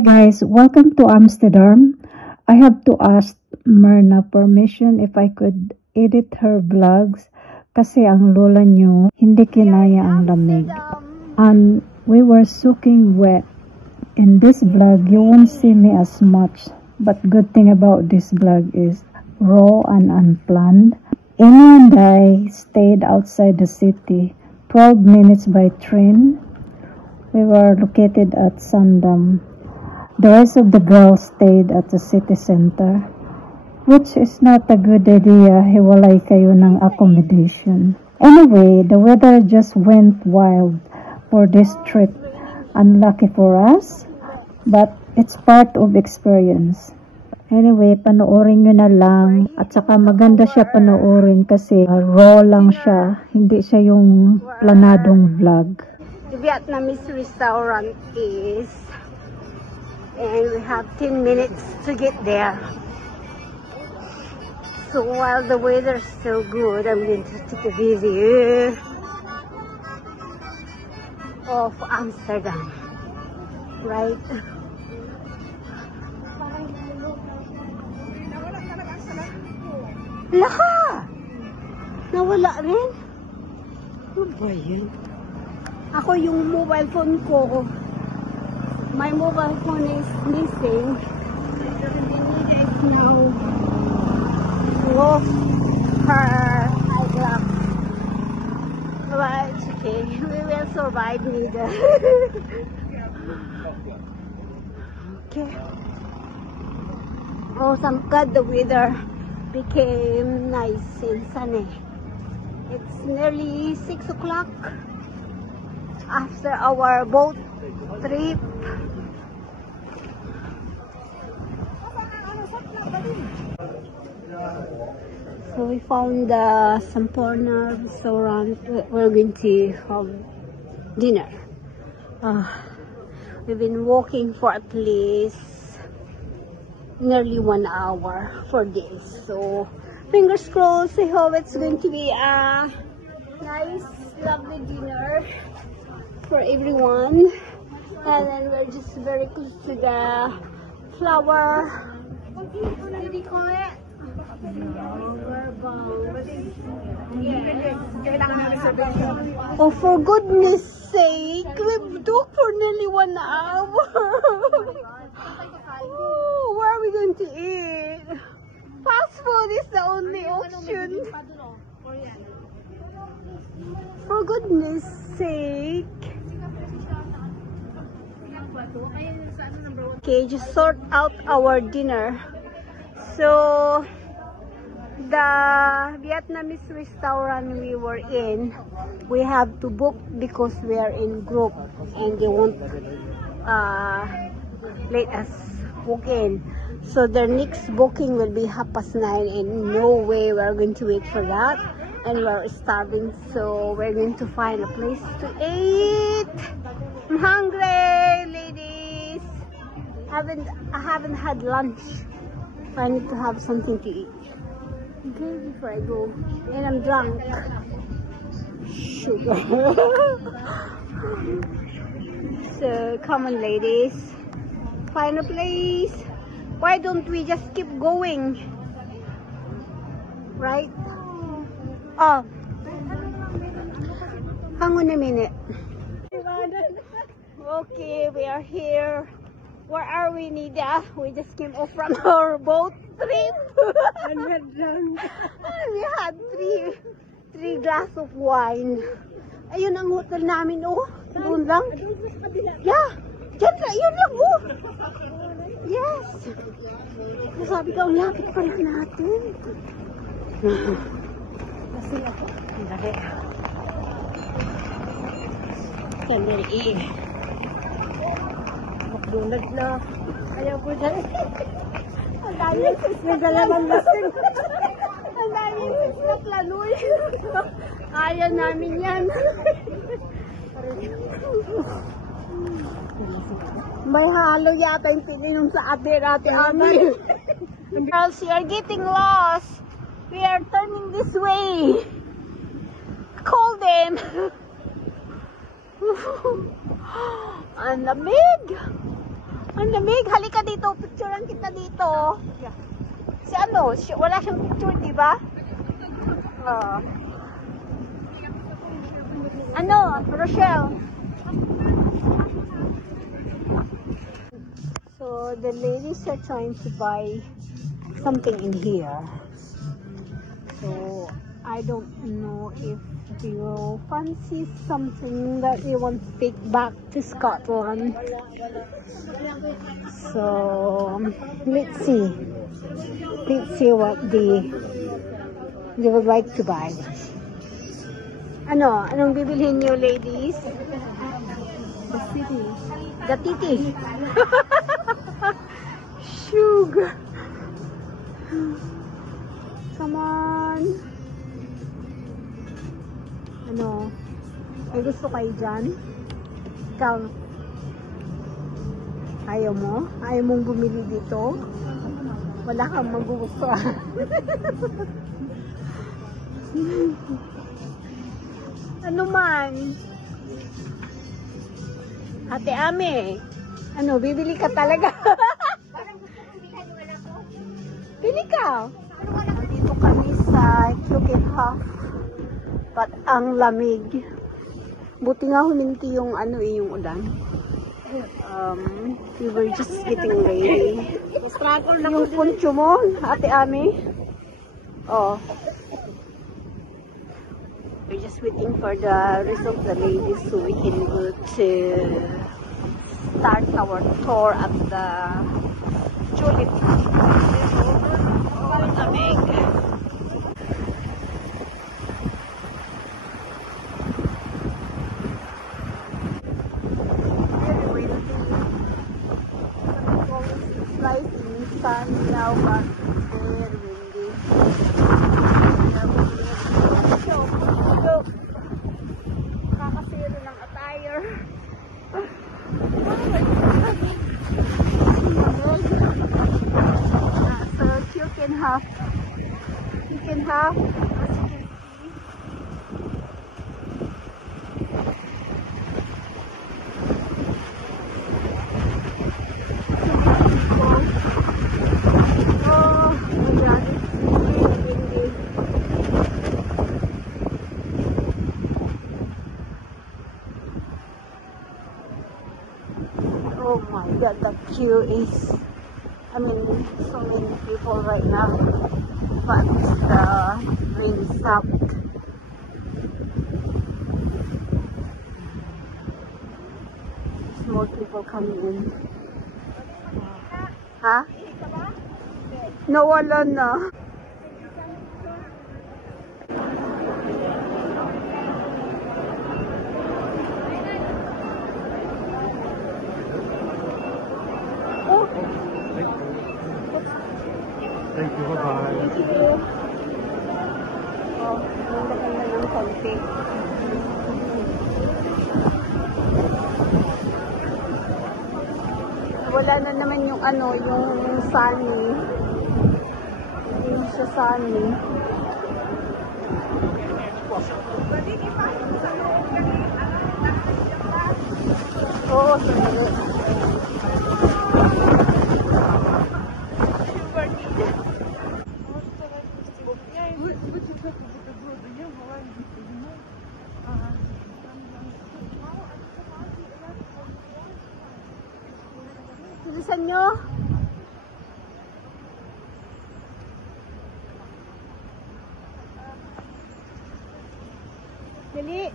Hi guys, welcome to Amsterdam. I have to ask Myrna permission if I could edit her vlogs kasi ang lola nyo hindi kinaya ang lamig. And we were soaking wet. In this vlog, you won't see me as much. But good thing about this vlog is raw and unplanned. Amy and I stayed outside the city, 12 minutes by train. We were located at Sandam. The rest of the girls stayed at the city center, which is not a good idea. Hiwalay kayo ng accommodation. Anyway, the weather just went wild for this trip. Unlucky for us, but it's part of experience. Anyway, panoorin nyo na lang. At saka maganda siya panoorin kasi raw lang siya. Hindi siya yung planadong vlog. The Vietnamese restaurant is, and we have 10 minutes to get there. So while the weather is so good, I'm going to take a video of Amsterdam, right? Laha! Nawala rin? Ano ba yan? Ako yung mobile phone ko. My mobile phone is missing. It's now lost her eyeglass. But it's okay. We will survive neither. Okay. Oh, thank God the weather became nice and sunny. It's nearly 6 o'clock after our boat trip. So we found the Samporna restaurant. We're going to have dinner. We've been walking for at least nearly 1 hour for this. So fingers crossed. I hope it's going to be a nice, lovely dinner for everyone. And then we're just very close to the flower. What do you call it? Oh, for goodness sake, we've talked for nearly 1 hour. Oh, where are we going to eat? Fast food is the only option. For goodness sake. Okay, just sort out our dinner. So the Vietnamese restaurant we were in, we have to book because we are in group and they won't let us book in. So their next booking will be 9:30 and no way we're going to wait for that. And we're starving, so we're going to find a place to eat. I'm hungry, ladies. I haven't had lunch. I need to have something to eat. Okay, before I go. And I'm drunk. Sugar. So come on, ladies. Find a place. Why don't we just keep going? Right? Oh. Hang on a minute. Okay, we are here. Where are we, Nida? We just came off from our boat trip. And we're drunk. We had three glass of wine. Ayun ang hotel namin, oh. Doon lang. Yeah. Diyan na, yun lang, oh. Yes. Sabi ka, ang lapit pala natin. Kasi ako. Dali. Sandali. Magdunag na. Ayaw ko dyan. Ang dami sis na dalawang lasing. Ang dami sis na planoy. Ayaw namin yan. May halo yata yung tininom sa ate Ami. Girls, you are getting lost. We are turning this way. Call them. Ang lamig. Ang lamig. Halika dito. Picturean kita dito. Si ano? Wala siyang picture, di ba? Ano? Rochelle. So, the ladies are trying to buy something in here. So, I don't know if you fancy something that you want to take back to Scotland. So, let's see. Let's see what they would like to buy. Ano? Anong bibilhin niyo, ladies? The city. The titi. Sugar. Come on. Ano? May gusto kayo dyan? Ikaw? Ayaw mo? Ayaw mong bumili dito? Wala kang magugustuhan. Ano man? Ate Ame, ano, bibili ka talaga? Bili ka. Dito kami sa Keukenhof. But ang lamig. Buti nga huminti yung ano yung ulan. We were just getting ready. Yung poncho mo, Ate Ame. Oh. We're just waiting for the rest of the ladies so we can go to start our tour at the tulip. Oh, lamig. Slightly sunny now, but very windy. Look, kakasiro ng attire. So you can have, as you can see. Oh my god, the queue is, I mean, so many people right now, but the rain stopped. There's more people coming in. Huh? No, wala na. Thank you, bye-bye. Thank you. Oh, maganda ng konti. Wala na naman yung ano, yung sunny. Yung siya sunny. Oo, sandali. Bilisan nyo. Dali.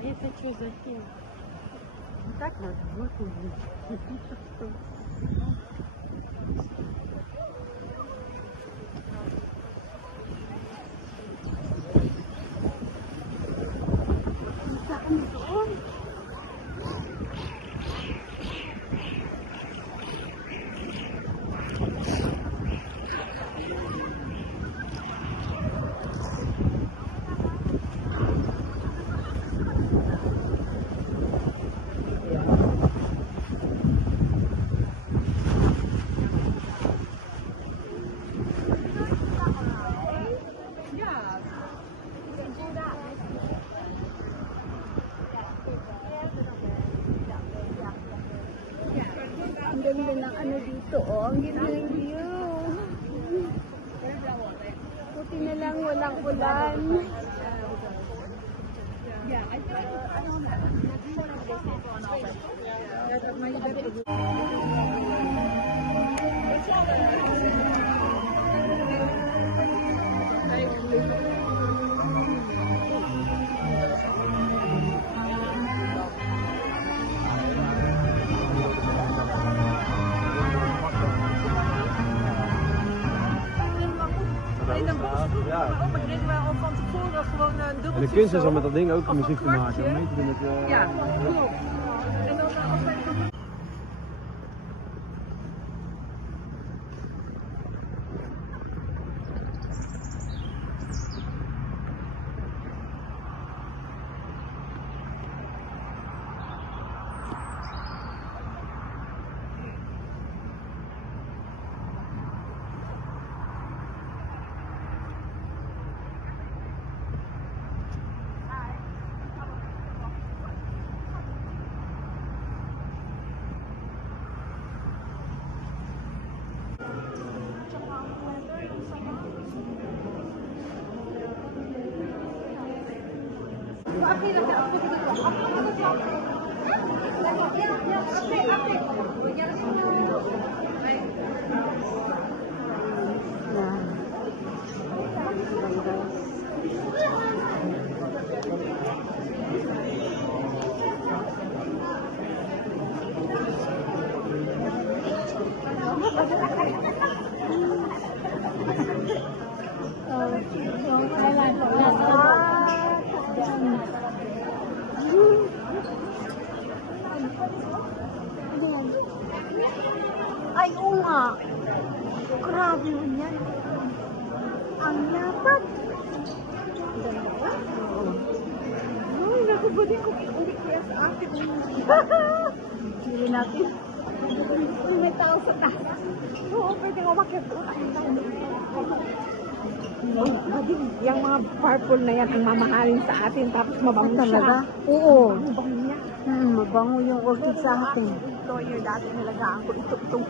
Это что за хер? Так надо выходить. Ulan. En de kunst is om met dat ding ook muziek te maken. Om mee te doen met Ja, cool. En dan als wij Ay, oo nga. Grabe yun yan. Ang lapad. Ay, nakabali ko ulit ko sa akin. Hindi natin. May tao sa taas. Oo, pwede umakyat doon. Yung mga purple na yan ang mamahalin sa atin tapos mabango Talaga? siya. Oo. Mabango niya. Mabango yung orchid sa atin. Lawyer dati nalagaan ko itong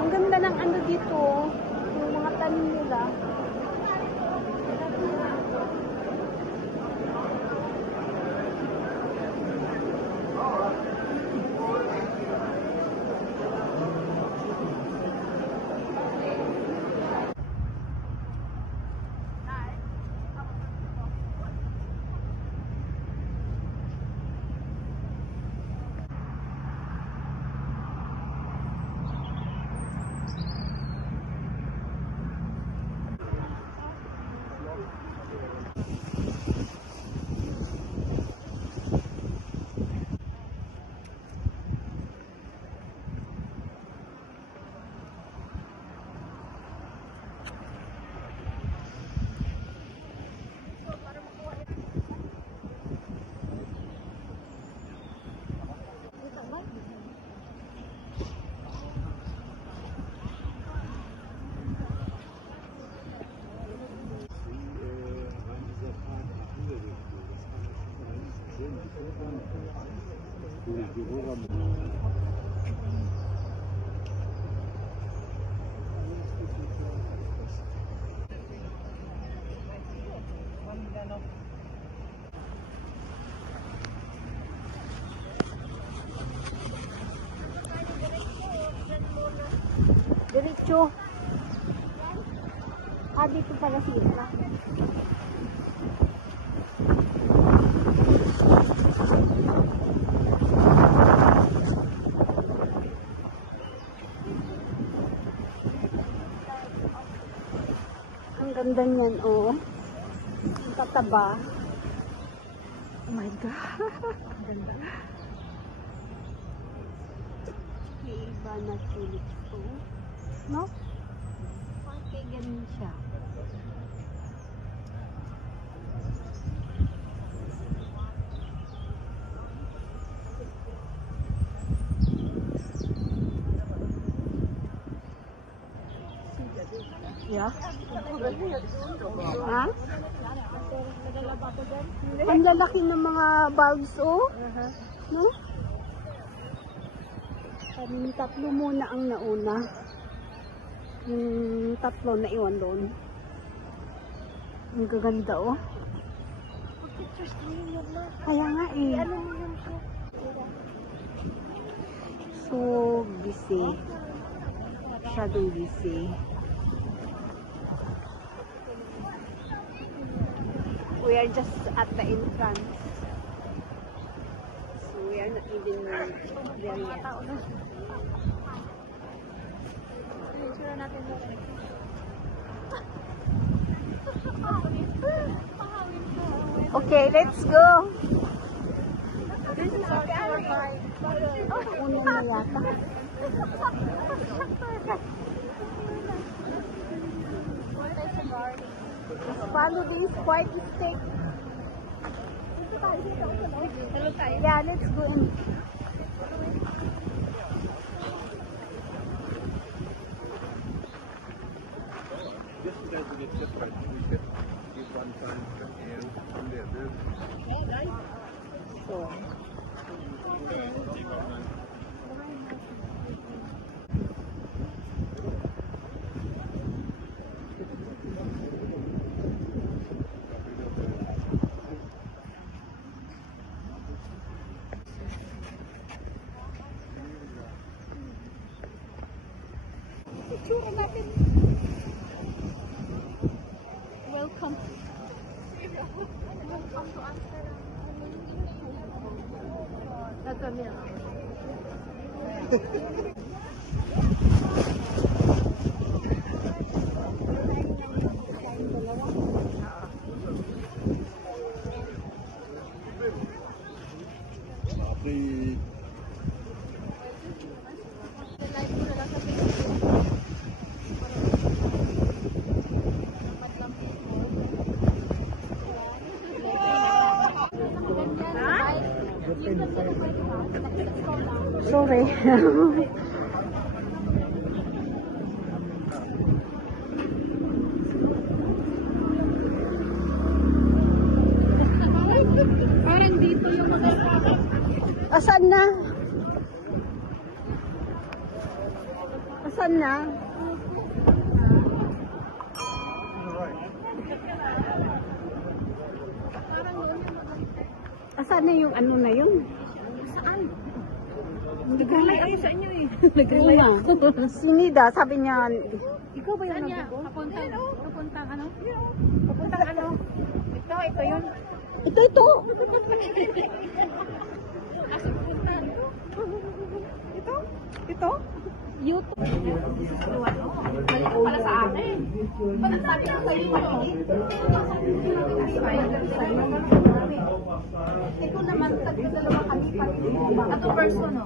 Ang ganda ng ano dito, yung mga tanim nila. Diretso. Ah, dito pala sila. Ang ganda niyan, oh. Ang tataba. Oh my God. Ang ganda. May iba na tulips, oh. No? Okay, ganun siya. Yeah. Ha? Ang lalaki ng mga bulbs, oh. No? Yung tatlo muna ang nauna. Yung tatlo na iwan doon. Ang gaganda, oh. Kaya nga eh. So busy. Masyadong busy. We are just at the entrance. So we are not even there yet. Okay, let's go. This is our ride. Una na yata. Follow this white stick. Yeah, let's go in. Picture natin. Welcome. Welcome to Amsterdam. That's a meal. Sorry. Parang dito yung mga Asan na? Asan na? Asan na yung ano na yun? saan? Nag-relay kayo sa inyo eh. Nag-relay ako. Si Nida, sabi niya, Ikaw ba yung nag-go? Papuntang ano? Papuntang ano? Ito yun. ito. Ito? YouTube. Pala sa akin. Pala sabi lang sa iyo. Ito naman, tagdadalawa kami pa. Ato person, no?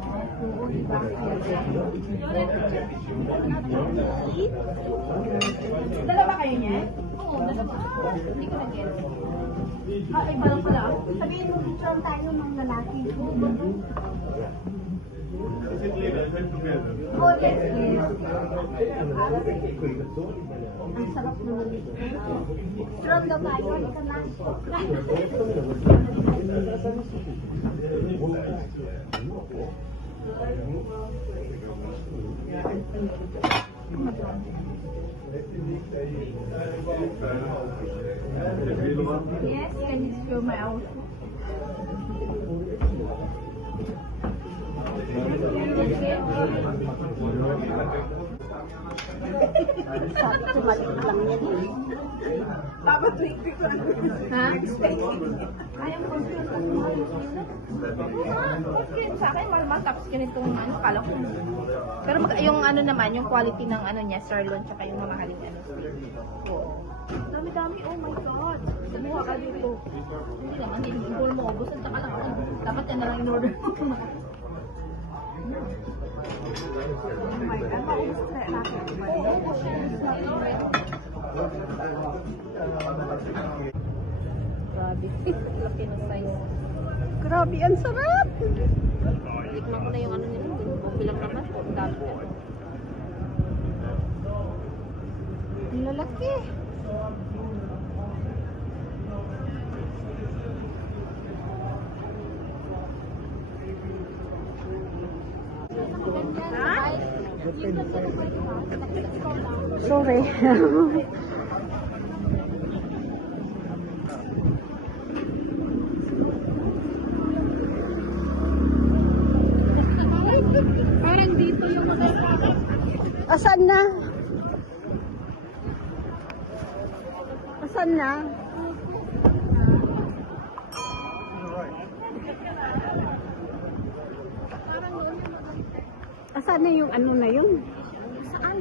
Dalawa kayo niya? Oo, dalawa. Hindi ko na-get. Iba lang pala. Sabihin mo, picture tayo ng lalaki. Oh, yes, please. Ang sarap naman dito. Strong daw tayo. Ito na. Yes, can you show my outfit? Sabi ko, maliit lang yan eh. Ha? Ayaw ko sa akin, malmal tapos ganitong ano, kala ko. Pero yung ano naman, yung quality ng ano niya, sirloin, tsaka yung mamahaling ano. Dami-dami, oh my God. Kumuha ka dito. Hindi naman, hindi goal mo. Gusto ka lang ako. Dapat yan na lang in-order mo. Oh my God, maubos kaya natin. Grabe. Laki ng size. Grabe, ang sarap! Tikman ko na yung ano nila. Bilang naman. Ang dami ka. Ang lalaki. Sorry. Parang dito yung mga Asan na? Asan na? Asan na yung ano na yun? saan?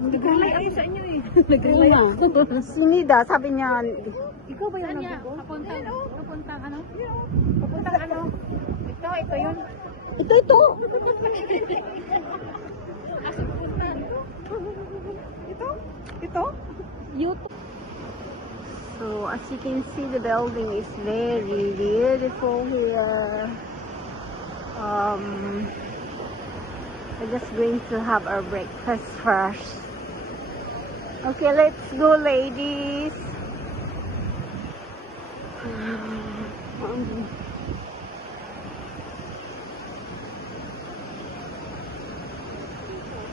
Nag-relay ako sa inyo eh. Nag-relay Una. Si Nida, sabi niya, Ikaw ba yung nag-go? Papuntang ano? Papuntang ano? Ito yun. ito. Ito? So, as you can see, the building is very beautiful here. We're just going to have our breakfast first. Okay, let's go, ladies.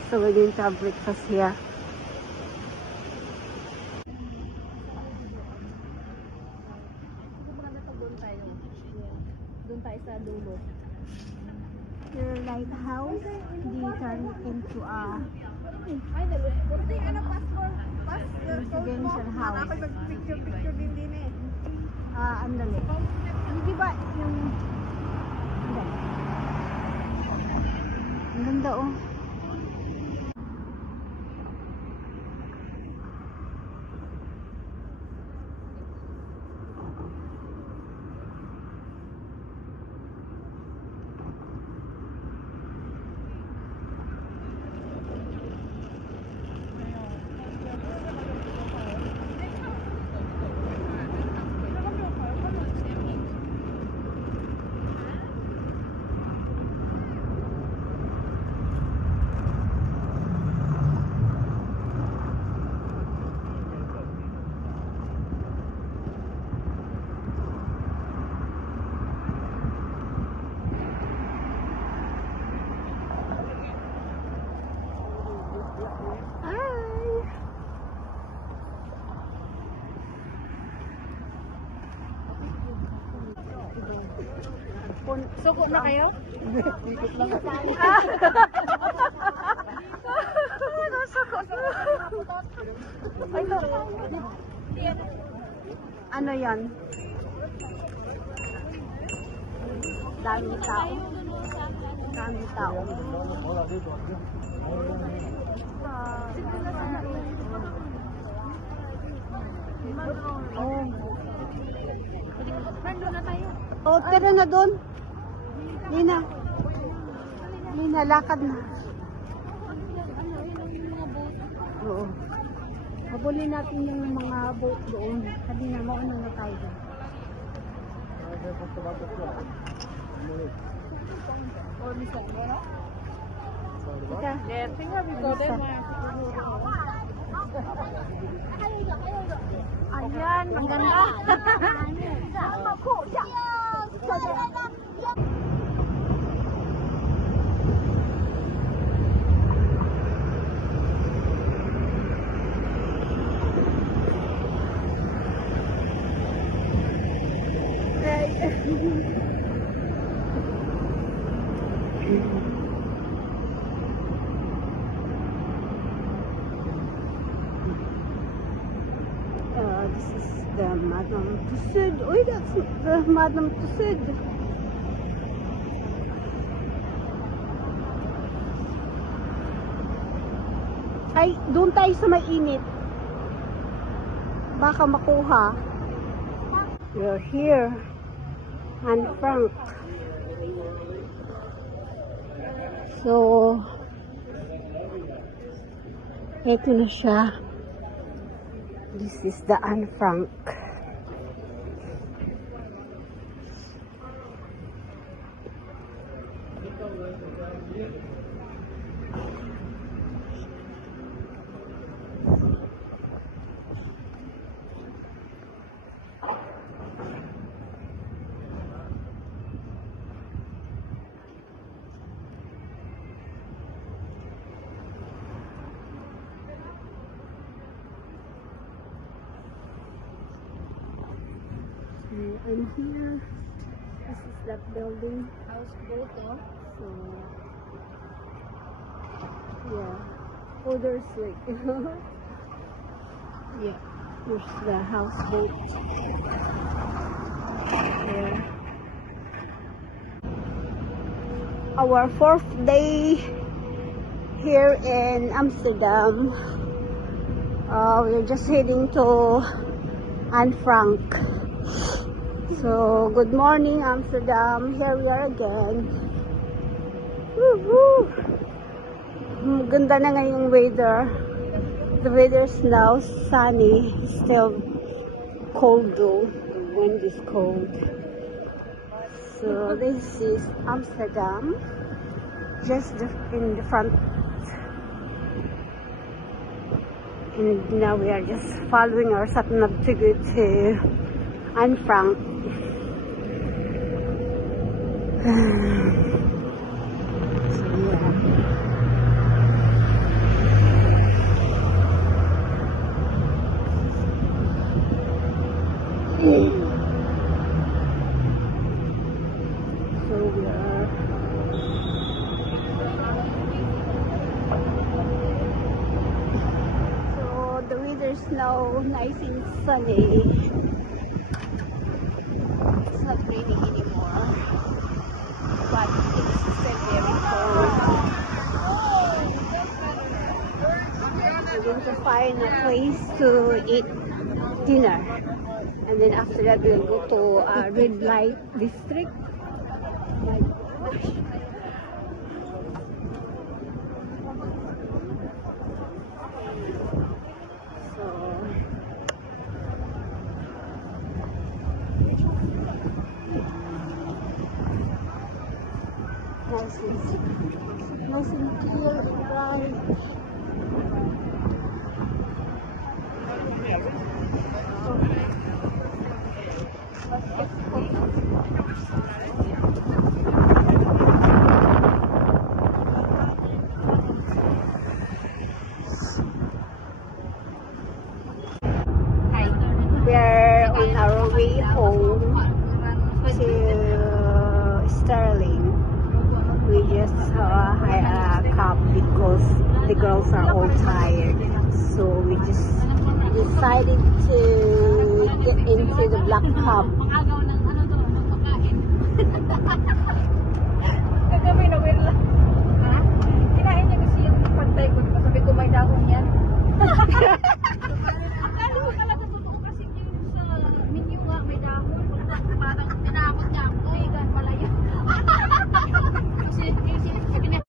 So, we're going to have breakfast here. Doon tayo sa dulo. Your lighthouse, they turn into a Ay, dalo. residential house. Picture din eh. Andali. Hindi ba yung... Ang ganda, oh. Suko na kayo? Ano yan? Dami tao. Dami tao. Nandun na tayo. Oh, tira na doon. Lina. Lina, lakad na. Oo. Habulin natin yung mga boat doon. Sabi na, mauna na tayo doon. Ika. Ayan, ang ganda. Tusud. Uy, that's the Madam Tusud. Ay, doon tayo sa may init. Baka makuha. We're here. Anne Frank. So, ito na siya. This is the Anne Frank. I'm here. This is that building. Houseboat, oh. So, yeah. Oh, there's like, yeah, there's the houseboat. Yeah. Our 4th day here in Amsterdam. We're just heading to Anne Frank. So, good morning Amsterdam. Here we are again. Woohoo! Ganda na ngayong weather. The weather is now sunny. Still cold though. The wind is cold. So, this is Amsterdam. Just in the front. And now we are just following our sat-nav to go to Anne Frank. So, we are the weather is now nice and sunny. It's not raining anymore, but it's still very cold. We're going to find a place to eat dinner, and then after that we'll go to a red light district. My gosh. Nice and clear and bright. We're on our way home to Sterling. We just hired a cab because the girls are all tired. So we just decided to get into the black cab.